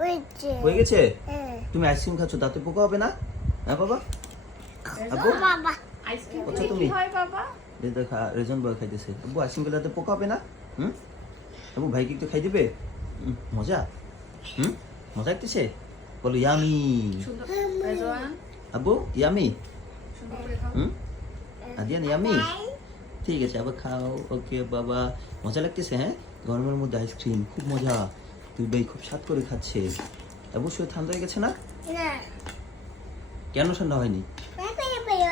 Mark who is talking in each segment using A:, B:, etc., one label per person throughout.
A: হয়ে গেছে?
B: হ্যাঁ।
A: তুমি আইসক্রিম খাচ্ছ দাঁতে পোকা হবে না? হ্যাঁ বাবা? আব্বু?
B: বাবা।
C: আইসক্রিম
A: আচ্ছা, তুমি?
C: হয়
A: দেখা রেজন বয় খাইতেছে। আব্বু আইসক্রিম খেলে দাঁতে পোকা হবে না? হুম? আব্বু ভাইকে একটু খাই দিবে? হুম, মজা? হুম? মজা লাগতেছে বলো ইয়ামি আব্বু ইয়ামি হুম? আদিয়ান ইয়ামি ঠিক আছে আবার খাও। ওকে বাবা। মজা লাগতেছে হ্যাঁ? গরমের মধ্যে আইসক্রিম খুব মজা। তুই ভাই খুব স্বাদ করে খাচ্ছে। অবশ্যই ঠান্ডা হয়ে গেছে না?
B: না।
A: কেন ঠান্ডা হয়নি?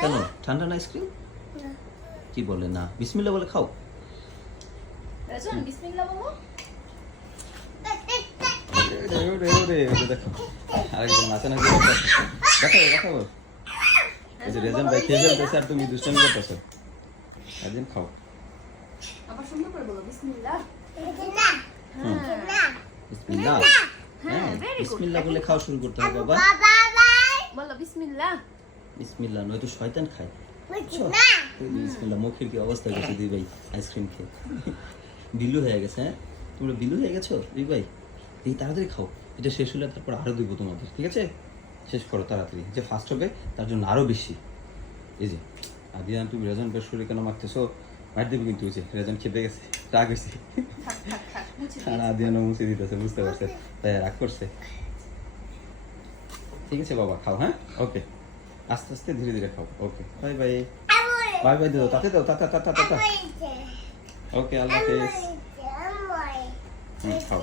A: কেন ঠান্ডা না আইসক্রিম? কি বলে? না। বিসমিল্লা বলে খাও। দেখো আরেকজন নাচানাচি করতেছে দেখাবো দেখাবো এই যে রেজন ভাই খেয়ে ফেলতেছে আর তুমি দুষ্টামি করতেছো। একদিন খাও।
C: আবার সুন্দর করে বলো বিসমিল্লাহ
B: না।
A: হুম
B: না
A: হ্যাঁ
C: very
A: বলে খাওয়া শুরু করতে হবে বাবা।
C: বলো বিসমিল্লাহ।
A: বিসমিল্লা নয়তো শয়তান খায়।
B: বলছি না।
A: বিসমিল্লা মুখের কি অবস্থা গেছে দুই ভাই? আইসক্রিম খেয়ে। বিলু হয়ে গেছে হ্যাঁ? তোমরা বিলু হয়ে গেছো? দুই ভাই? এই তাড়াতাড়ি খাও। এটা শেষ হলে তারপর আরও দিব তোমাদের ঠিক আছে? শেষ করো তাড়াতাড়ি। যে ফার্স্ট হবে তার জন্য আরও বেশি। এই যে আদিয়ান তুমি রেজন বেশ শরীর কেন মারতেছো? মার দিবি কিন্তু যে রেজন খেপে গেছে রাগ হয়েছে
C: সারা থাক মুছে
A: দিতেছে বুঝতে পারছে? তাই রাগ করছে। ঠিক আছে বাবা খাও হ্যাঁ? ওকে। আস্তে আস্তে ধীরে ধীরে খাও। Okay. Bye bye. Bye bye দাও তাতে দাও তাতা তাতা তাতা ওকে আল্লাহ হাফেজ। খাও।